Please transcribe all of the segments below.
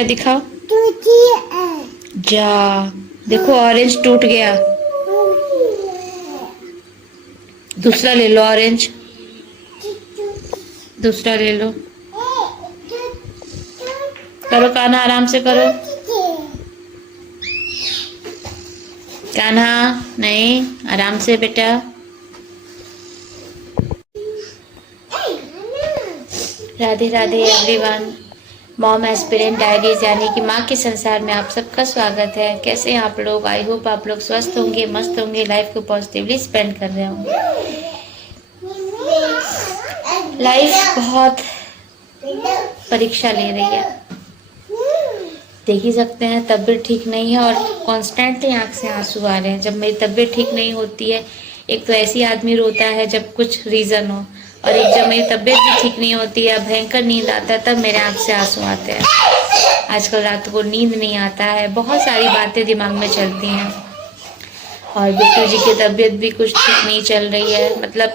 गया दिखाओ। जा देखो ऑरेंज टूट गया। दूसरा ले लो ऑरेंज, दूसरा ले लो। करो कान्हा, आराम से करो। कान्हा नहीं, आराम से बेटा। Radhe Radhe everyone. Mom aspirant diaries यानी कि माँ के संसार में आप सबका स्वागत है। कैसे हैं आप लोग? आई होप आप लोग स्वस्थ होंगे, मस्त होंगे, लाइफ को पॉजिटिवली स्पेंड कर रहे होंगे। लाइफ बहुत परीक्षा ले रही है, देख ही सकते हैं। तबीयत ठीक नहीं है और कॉन्स्टेंटली आंख से आंसू आ रहे हैं। जब मेरी तबीयत ठीक नहीं होती है, एक तो ऐसी आदमी रोता है जब कुछ रीज़न हो, और एक जब मेरी तबीयत भी ठीक नहीं होती है, भयंकर नींद आता है, तब मेरे आंख से आंसू आते हैं। आजकल रात को नींद नहीं आता है, बहुत सारी बातें दिमाग में चलती हैं। और बिट्टू जी की तबीयत भी कुछ ठीक नहीं चल रही है, मतलब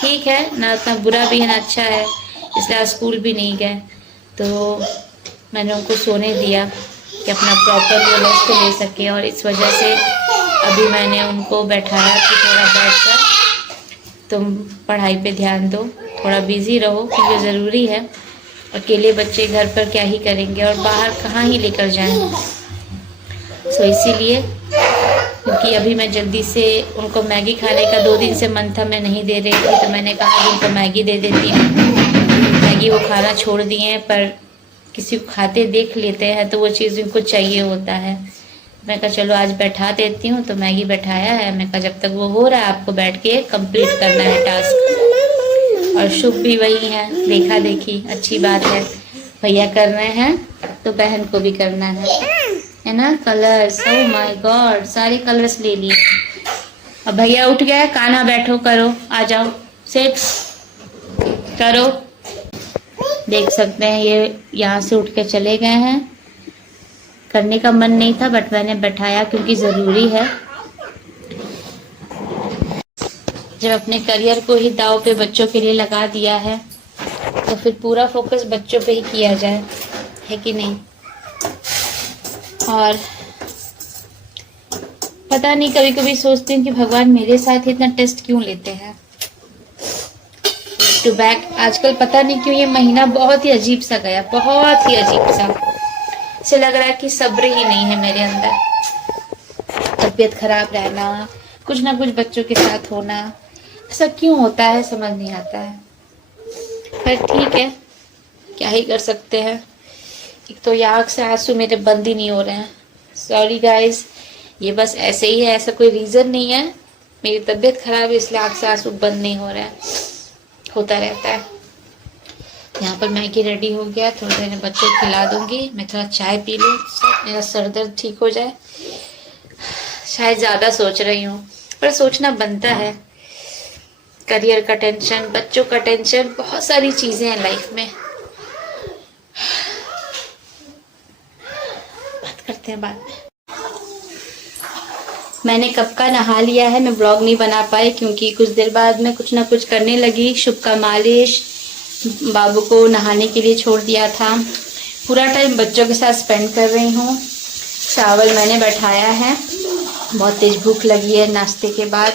ठीक है ना, उतना बुरा भी है ना अच्छा है, इसलिए आज स्कूल भी नहीं गए। तो मैंने उनको सोने दिया कि अपना प्रॉपर वो रेस्ट ले सके, और इस वजह से अभी मैंने उनको बैठाया कि थोड़ा बैठकर तुम पढ़ाई पे ध्यान दो, थोड़ा बिजी रहो, क्योंकि ज़रूरी है। अकेले बच्चे घर पर क्या ही करेंगे और बाहर कहाँ ही लेकर जाएंगे। सो इसीलिए, क्योंकि अभी मैं जल्दी से उनको मैगी खाने का 2 दिन से मन था, मैं नहीं दे रही थी, तो मैंने कहा कि उनको मैगी दे देती हूँ। मैगी वो खाना छोड़ दिए हैं, पर किसी को खाते देख लेते हैं तो वो चीज़ उनको चाहिए होता है। मैं कहा चलो आज बैठा देती हूँ, तो मैगी बैठाया है। मैं कहा जब तक वो हो रहा है आपको बैठ के कंप्लीट करना है टास्क। और शुभ भी वही है, देखा देखी अच्छी बात है, भैया कर रहे हैं तो बहन को भी करना है ना। कलर्स, ओह माय गॉड, सारे कलर्स ले लिए। अब भैया उठ गया, कान्हा बैठो, करो, आ जाओ, सेट करो। देख सकते हैं ये यहाँ से उठ के चले गए हैं। करने का मन नहीं था बट मैंने बैठाया क्योंकि ज़रूरी है। जब अपने करियर को ही दांव पे बच्चों के लिए लगा दिया है तो फिर पूरा फोकस बच्चों पे ही किया जाए, है कि नहीं। और पता नहीं, कभी कभी सोचती हूँ कि भगवान मेरे साथ इतना टेस्ट क्यों लेते हैं टू बैक। आजकल पता नहीं क्यों ये महीना बहुत ही अजीब सा गया, बहुत ही अजीब सा। ऐसे लग रहा है कि सब्र ही नहीं है मेरे अंदर। तबीयत खराब रहना, कुछ ना कुछ बच्चों के साथ होना, ऐसा क्यों होता है समझ नहीं आता है। पर ठीक है, क्या ही कर सकते हैं। एक तो ये आँख से आंसू मेरे बंद ही नहीं हो रहे हैं। सॉरी गाइज, ये बस ऐसे ही है, ऐसा कोई रीज़न नहीं है। मेरी तबीयत खराब है इसलिए आँख से आंसू बंद नहीं हो रहे हैं, होता रहता है। यहाँ पर मैगी रेडी हो गया, थोड़ी देर में बच्चों को खिला दूंगी। मैं थोड़ा चाय पी लूँ, मेरा सर दर्द ठीक हो जाए। शायद ज़्यादा सोच रही हूँ, पर सोचना बनता है। करियर का टेंशन, बच्चों का टेंशन, बहुत सारी चीज़ें हैं लाइफ में। बात करते हैं बाद में। मैंने कब का नहा लिया है, मैं ब्लॉग नहीं बना पाई क्योंकि कुछ देर बाद मैं कुछ ना कुछ करने लगी। शुभ का मालिश, बाबू को नहाने के लिए छोड़ दिया था। पूरा टाइम बच्चों के साथ स्पेंड कर रही हूँ। चावल मैंने बैठाया है, बहुत तेज भूख लगी है नाश्ते के बाद,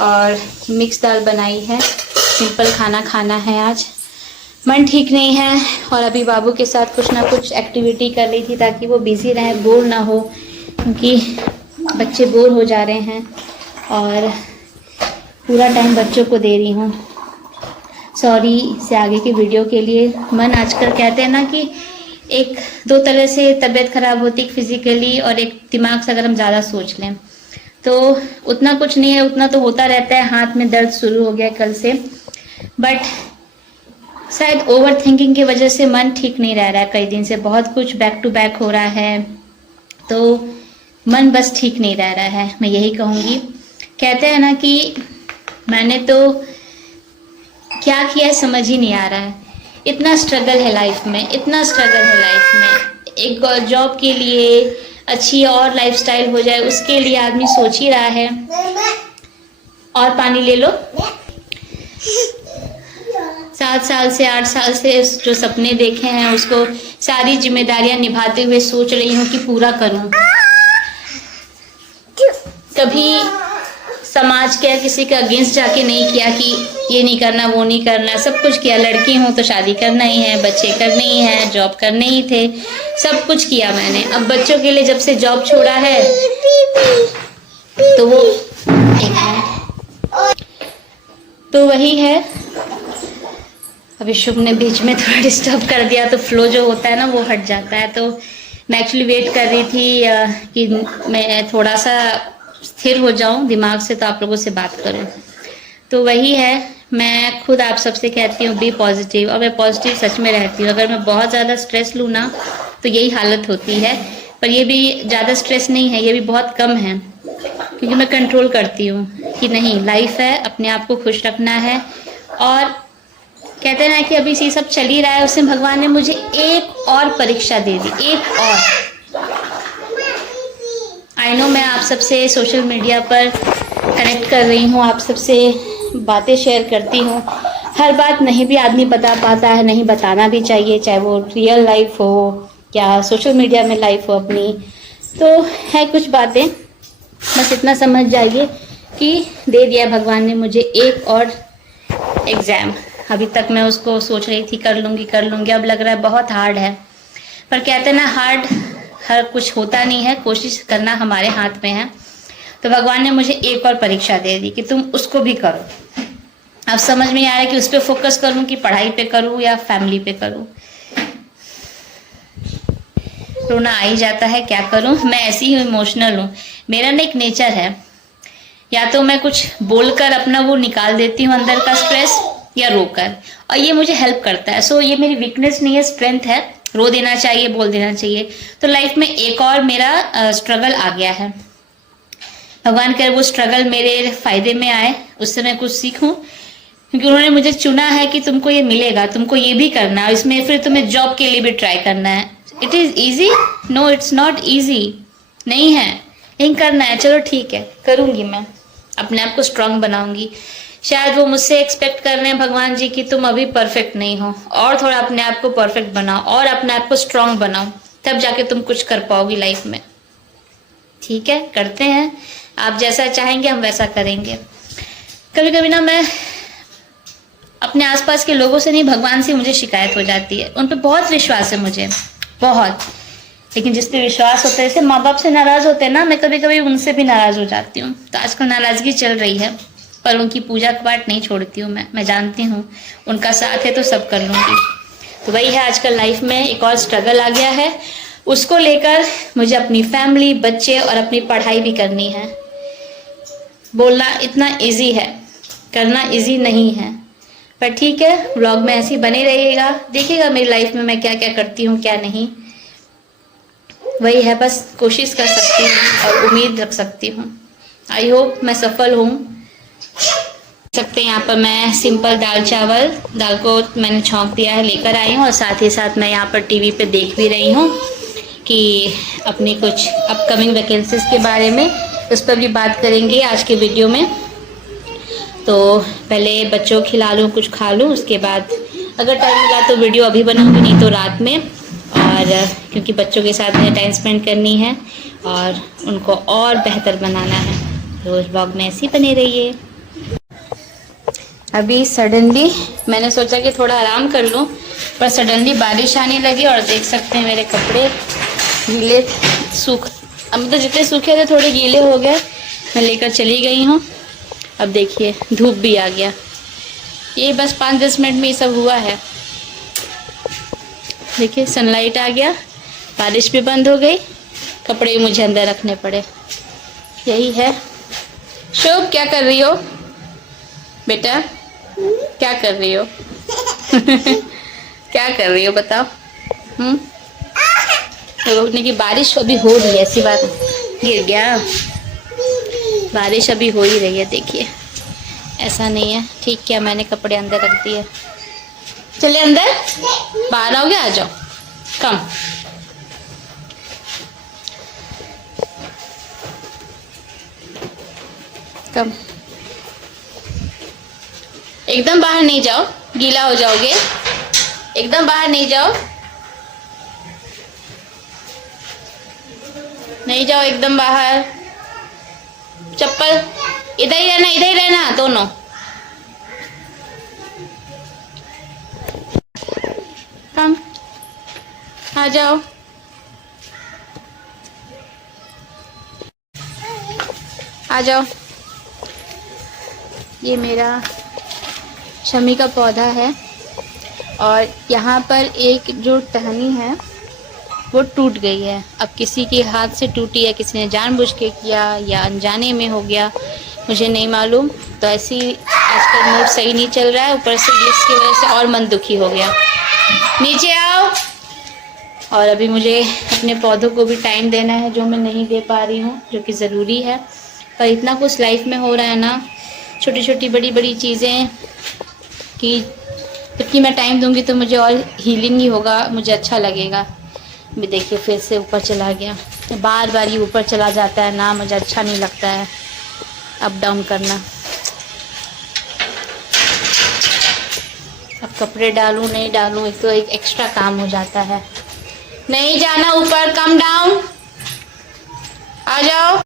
और मिक्स दाल बनाई है। सिंपल खाना खाना है आज, मन ठीक नहीं है। और अभी बाबू के साथ कुछ ना कुछ एक्टिविटी कर रही थी ताकि वो बिजी रहे, बोर ना हो, क्योंकि बच्चे बोर हो जा रहे हैं और पूरा टाइम बच्चों को दे रही हूँ। सॉरी इससे आगे की वीडियो के लिए। मन आजकल कहते हैं ना कि एक दो तरह से तबीयत खराब होती है, फिजिकली और एक दिमाग से। अगर हम ज़्यादा सोच लें तो उतना कुछ नहीं है, उतना तो होता रहता है। हाथ में दर्द शुरू हो गया कल से, बट शायद ओवर थिंकिंग की वजह से मन ठीक नहीं रह रहा है कई दिन से। बहुत कुछ बैक टू बैक हो रहा है तो मन बस ठीक नहीं रह रहा है, मैं यही कहूँगी। कहते हैं ना कि मैंने तो क्या किया है समझ ही नहीं आ रहा है। इतना स्ट्रगल है लाइफ में, इतना स्ट्रगल है लाइफ में। एक जॉब के लिए अच्छी और लाइफस्टाइल हो जाए उसके लिए आदमी सोच ही रहा है। और पानी ले लो। 7 साल से 8 साल से जो सपने देखे हैं उसको सारी जिम्मेदारियां निभाते हुए सोच रही हूँ कि पूरा करूँ। कभी समाज के या किसी के अगेंस्ट जाके नहीं किया कि ये नहीं करना वो नहीं करना, सब कुछ किया। लड़की हूँ तो शादी करना ही है, बच्चे करने ही है, जॉब करने ही थे, सब कुछ किया मैंने। अब बच्चों के लिए जब से जॉब छोड़ा है तो वो एक मिनट, तो वही है। अभी शुभ ने बीच में थोड़ा डिस्टर्ब कर दिया तो फ्लो जो होता है ना वो हट जाता है। तो मैं एक्चुअली वेट कर रही थी कि मैं थोड़ा सा स्थिर हो जाऊं दिमाग से तो आप लोगों से बात करूं। तो वही है, मैं खुद आप सबसे कहती हूँ बी पॉजिटिव, और मैं पॉजिटिव सच में रहती हूँ। अगर मैं बहुत ज़्यादा स्ट्रेस लूँ ना तो यही हालत होती है, पर ये भी ज़्यादा स्ट्रेस नहीं है, ये भी बहुत कम है, क्योंकि मैं कंट्रोल करती हूँ कि नहीं, लाइफ है, अपने आप को खुश रखना है। और कहते हैं ना कि अभी ये सब चल ही रहा है, उसमें भगवान ने मुझे एक और परीक्षा दे दी, एक और। आई नो मैं आप सबसे सोशल मीडिया पर कनेक्ट कर रही हूँ, आप सबसे बातें शेयर करती हूँ। हर बात नहीं भी आदमी बता पाता है, नहीं बताना भी चाहिए, चाहे वो रियल लाइफ हो या सोशल मीडिया में लाइफ हो अपनी। तो है कुछ बातें, बस इतना समझ जाइए कि दे दिया भगवान ने मुझे एक और एग्ज़ाम। अभी तक मैं उसको सोच रही थी कर लूँगी, अब लग रहा है बहुत हार्ड है। पर कहते हैं ना, हार्ड हर कुछ होता नहीं है, कोशिश करना हमारे हाथ में है। तो भगवान ने मुझे एक और परीक्षा दे दी कि तुम उसको भी करो। अब समझ में आ रहा है कि उस पर फोकस करूँ कि पढ़ाई पे करूँ या फैमिली पे करूँ। रोना आ ही जाता है, क्या करूँ, मैं ऐसी ही इमोशनल हूँ। मेरा ना एक नेचर है, या तो मैं कुछ बोलकर अपना वो निकाल देती हूँ अंदर का स्ट्रेस, या रोकर, और ये मुझे हेल्प करता है। सो ये मेरी वीकनेस नहीं है, स्ट्रेंथ है। रो देना चाहिए, बोल देना चाहिए। तो लाइफ में एक और मेरा स्ट्रगल आ गया है। भगवान करे वो स्ट्रगल मेरे फायदे में आए, उससे मैं कुछ सीखूं, क्योंकि उन्होंने मुझे चुना है कि तुमको ये मिलेगा, तुमको ये भी करना है, इसमें फिर तुम्हें जॉब के लिए भी ट्राई करना है। It is easy? No, it's not easy, नहीं है, लेकिन करना है। चलो ठीक है, करूँगी मैं, अपने आप को स्ट्रांग बनाऊंगी। शायद वो मुझसे एक्सपेक्ट कर रहे हैं भगवान जी कि तुम अभी परफेक्ट नहीं हो, और थोड़ा अपने आप को परफेक्ट बनाओ और अपने आप को स्ट्रांग बनाओ, तब जाके तुम कुछ कर पाओगी लाइफ में। ठीक है, करते हैं, आप जैसा चाहेंगे हम वैसा करेंगे। कभी कभी ना मैं अपने आसपास के लोगों से नहीं, भगवान से मुझे शिकायत हो जाती है। उन पर बहुत विश्वास है मुझे, बहुत, लेकिन जिस पे विश्वास होता है, जैसे माँ बाप से नाराज होते हैं ना, मैं कभी कभी उनसे भी नाराज हो जाती हूँ। तो आजकल नाराजगी चल रही है, पर उनकी पूजा पाठ नहीं छोड़ती हूँ मैं जानती हूँ उनका साथ है तो सब कर लूँगी। तो वही है, आजकल लाइफ में एक और स्ट्रगल आ गया है, उसको लेकर मुझे अपनी फैमिली, बच्चे और अपनी पढ़ाई भी करनी है। बोलना इतना ईजी है, करना ईजी नहीं है। पर ठीक है, व्लॉग में ऐसे ही बने रहिएगा, देखिएगा मेरी लाइफ में मैं क्या क्या करती हूँ क्या नहीं। वही है, बस कोशिश कर सकती हूँ और उम्मीद रख सकती हूँ। आई होप मैं सफल हूँ। सकते हैं यहाँ पर मैं सिंपल दाल चावल, दाल को मैंने छौंक दिया है, लेकर आई हूँ, और साथ ही साथ मैं यहाँ पर टीवी पे देख भी रही हूँ कि अपनी कुछ अपकमिंग वैकेंसीज के बारे में, उस पर भी बात करेंगे आज के वीडियो में। तो पहले बच्चों को खिला लूँ, कुछ खा लूँ, उसके बाद अगर टाइम मिला तो वीडियो अभी बनाऊँगी, नहीं तो रात में। और क्योंकि बच्चों के साथ मुझे टाइम स्पेंड करनी है और उनको और बेहतर बनाना है, तो इस ब्लॉग में ऐसे ही बने रहिए। अभी सडनली मैंने सोचा कि थोड़ा आराम कर लूँ, पर सडनली बारिश आने लगी और देख सकते हैं मेरे कपड़े गीले अब तो जितने सूखे थे थोड़े गीले हो गए, मैं लेकर चली गई हूँ। अब देखिए धूप भी आ गया, ये बस 5-10 मिनट में ये सब हुआ है। देखिए सनलाइट आ गया, बारिश भी बंद हो गई, कपड़े भी मुझे अंदर रखने पड़े। यही है। शुभ क्या कर रही हो बेटा, क्या कर रही हो क्या कर रही हो बताओ। तो रोकने की, बारिश अभी हो रही है, ऐसी बात, गिर गया, बारिश अभी हो ही रही है। देखिए ऐसा नहीं है, ठीक किया मैंने कपड़े अंदर रख दिए। चलिए अंदर, बाहर आओगे, आ जाओ, कम। कम, एकदम बाहर नहीं जाओ, गीला हो जाओगे, एकदम बाहर नहीं जाओ। नहीं जाओ एकदम बाहर। चप्पल इधर ही रहना, इधर ही रहना दोनों। कम आ जाओ। आ जाओ। ये मेरा शमी का पौधा है और यहाँ पर एक जो टहनी है वो टूट गई है। अब किसी के हाथ से टूटी है, किसी ने जानबूझ के किया या अनजाने में हो गया, मुझे नहीं मालूम। तो ऐसी आजकल मूड सही नहीं चल रहा है, ऊपर से इसकी वजह से और मन दुखी हो गया। नीचे आओ। और अभी मुझे अपने पौधों को भी टाइम देना है जो मैं नहीं दे पा रही हूँ, जो कि ज़रूरी है। पर इतना कुछ लाइफ में हो रहा है ना, छोटी छोटी बड़ी बड़ी चीज़ें, कि जबकि मैं टाइम दूंगी तो मुझे और हीलिंग ही होगा, मुझे अच्छा लगेगा। भी देखिए फिर से ऊपर चला गया, बार बार ही ऊपर चला जाता है ना, मुझे अच्छा नहीं लगता है अप डाउन करना। अब कपड़े डालूं नहीं डालूं, एक तो एक एक्स्ट्रा काम हो जाता है। नहीं जाना ऊपर, कम डाउन, आ जाओ।